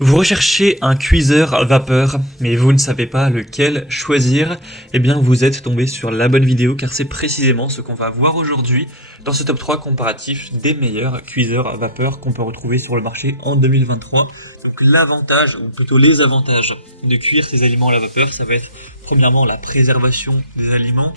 Vous recherchez un cuiseur vapeur, mais vous ne savez pas lequel choisir, eh bien vous êtes tombé sur la bonne vidéo car c'est précisément ce qu'on va voir aujourd'hui dans ce top 3 comparatif des meilleurs cuiseurs vapeur qu'on peut retrouver sur le marché en 2023. Donc l'avantage, ou plutôt les avantages de cuire ces aliments à la vapeur, ça va être premièrement la préservation des aliments,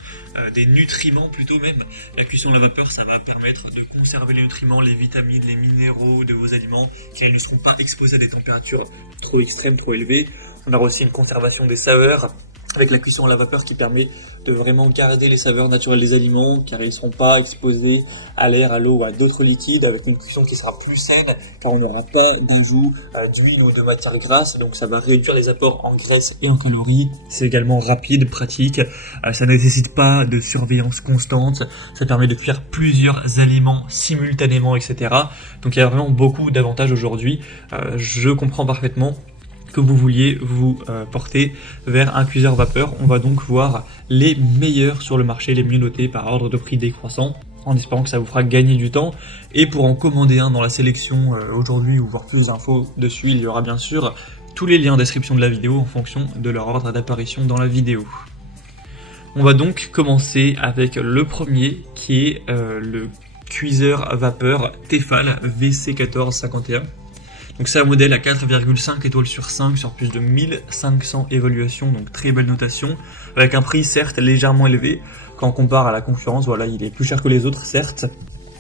des nutriments plutôt même. La cuisson à la vapeur, ça va permettre de conserver les nutriments, les vitamines, les minéraux de vos aliments, car ils ne seront pas exposés à des températures trop extrêmes, trop élevées. On aura aussi une conservation des saveurs, avec la cuisson à la vapeur qui permet de vraiment garder les saveurs naturelles des aliments, car ils ne seront pas exposés à l'air, à l'eau ou à d'autres liquides, avec une cuisson qui sera plus saine, car on n'aura pas d'ajout d'huile ou de matière grasse, donc ça va réduire les apports en graisse et en calories. C'est également rapide, pratique, ça ne nécessite pas de surveillance constante, ça permet de cuire plusieurs aliments simultanément, etc. Donc il y a vraiment beaucoup d'avantages aujourd'hui. Je comprends parfaitement que vous vouliez vous porter vers un cuiseur vapeur. On va donc voir les meilleurs sur le marché, les mieux notés par ordre de prix décroissant, en espérant que ça vous fera gagner du temps. Et pour en commander un dans la sélection aujourd'hui ou voir plus d'infos dessus, il y aura bien sûr tous les liens en description de la vidéo en fonction de leur ordre d'apparition dans la vidéo. On va donc commencer avec le premier qui est le cuiseur vapeur Tefal VC1451. Donc c'est un modèle à 4,5 étoiles sur 5 sur plus de 1500 évaluations, donc très belle notation, avec un prix certes légèrement élevé quand on compare à la concurrence. Voilà, il est plus cher que les autres certes,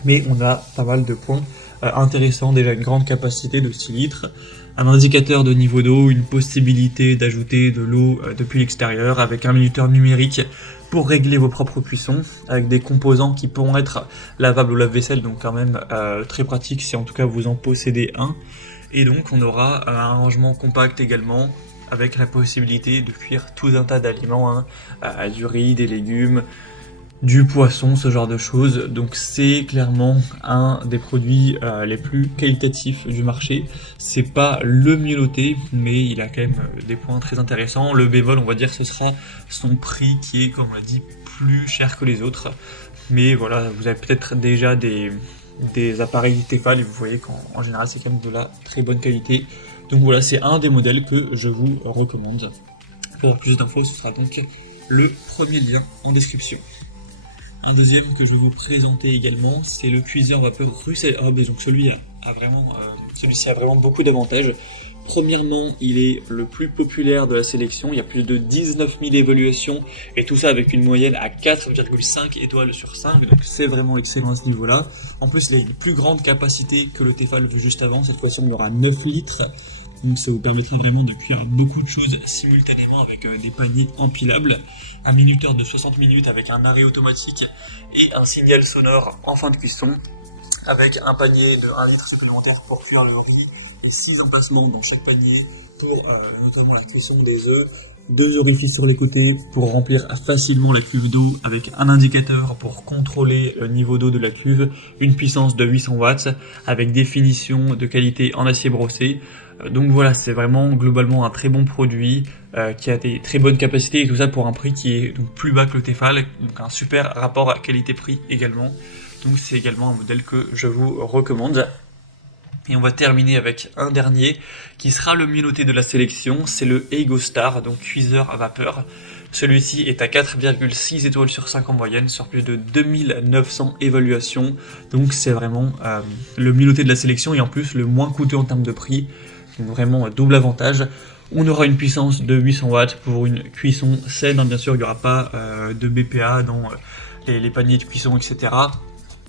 mais on a pas mal de points intéressants, déjà une grande capacité de 6 litres, un indicateur de niveau d'eau, une possibilité d'ajouter de l'eau depuis l'extérieur, avec un minuteur numérique pour régler vos propres cuissons, avec des composants qui pourront être lavables au lave-vaisselle, donc quand même très pratique si en tout cas vous en possédez un. Et donc on aura un rangement compact également, avec la possibilité de cuire tout un tas d'aliments, du riz, des légumes, du poisson, ce genre de choses. Donc c'est clairement un des produits les plus qualitatifs du marché. C'est pas le mieux noté, mais il a quand même des points très intéressants. Le bémol, on va dire, ce sera son prix qui est, comme on l'a dit, plus cher que les autres. Mais voilà, vous avez peut-être déjà des appareils Tefal et vous voyez qu'en général c'est quand même de la très bonne qualité. Donc voilà, c'est un des modèles que je vous recommande. Pour avoir plus d'infos, ce sera donc le premier lien en description. Un deuxième que je vais vous présenter également, c'est le cuiseur vapeur Russell Hobbs. Donc celui-ci a vraiment beaucoup d'avantages. Premièrement, il est le plus populaire de la sélection, il y a plus de 19 000 évaluations, et tout ça avec une moyenne à 4,5 étoiles sur 5, donc c'est vraiment excellent à ce niveau-là. En plus, il a une plus grande capacité que le Tefal vu juste avant, cette fois-ci on aura 9 litres, donc ça vous permettra vraiment de cuire beaucoup de choses simultanément avec des paniers empilables. Un minuteur de 60 minutes avec un arrêt automatique et un signal sonore en fin de cuisson, avec un panier de 1 litre supplémentaire pour cuire le riz, et 6 emplacements dans chaque panier pour notamment la cuisson des œufs, 2 orifices sur les côtés pour remplir facilement la cuve d'eau avec un indicateur pour contrôler le niveau d'eau de la cuve, une puissance de 800 watts avec des finitions de qualité en acier brossé. Donc voilà, c'est vraiment globalement un très bon produit qui a des très bonnes capacités et tout ça pour un prix qui est donc plus bas que le Tefal, donc un super rapport à qualité-prix également. Donc c'est également un modèle que je vous recommande. Et on va terminer avec un dernier qui sera le mieux noté de la sélection, c'est le EgoStar, donc cuiseur à vapeur. Celui-ci est à 4,6 étoiles sur 5 en moyenne, sur plus de 2900 évaluations. Donc c'est vraiment le mieux noté de la sélection et en plus le moins coûteux en termes de prix. Donc vraiment double avantage. On aura une puissance de 800 watts pour une cuisson saine, bien sûr il n'y aura pas de BPA dans les paniers de cuisson, etc.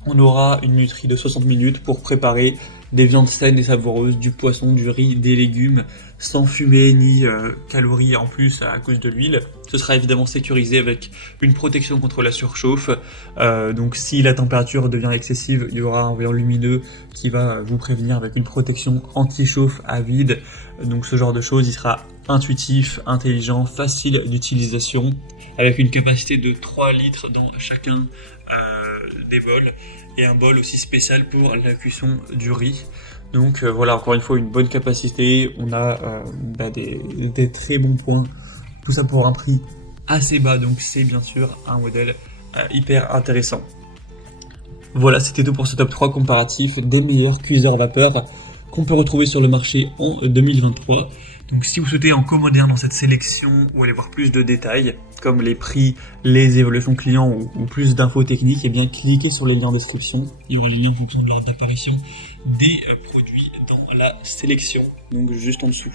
On aura une nuterie de 60 minutes pour préparer des viandes saines et savoureuses, du poisson, du riz, des légumes, sans fumée ni calories en plus à cause de l'huile. Ce sera évidemment sécurisé avec une protection contre la surchauffe. Donc si la température devient excessive, il y aura un voyant lumineux qui va vous prévenir avec une protection anti-chauffe à vide. Donc ce genre de choses, il sera intuitif, intelligent, facile d'utilisation, avec une capacité de 3 litres dans chacun des bols, et un bol aussi spécial pour la cuisson du riz. Donc voilà, encore une fois une bonne capacité, on a des très bons points, tout ça pour un prix assez bas, donc c'est bien sûr un modèle hyper intéressant. Voilà, c'était tout pour ce top 3 comparatif des meilleurs cuiseurs vapeur. qu'on peut retrouver sur le marché en 2023. Donc si vous souhaitez en commander un dans cette sélection ou aller voir plus de détails, comme les prix, les évolutions clients ou plus d'infos techniques, eh bien cliquez sur les liens en description. Il y aura les liens en fonction de l'ordre d'apparition des produits dans la sélection, donc juste en dessous.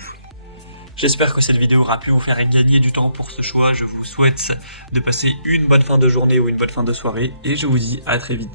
J'espère que cette vidéo aura pu vous faire gagner du temps pour ce choix. Je vous souhaite de passer une bonne fin de journée ou une bonne fin de soirée et je vous dis à très vite.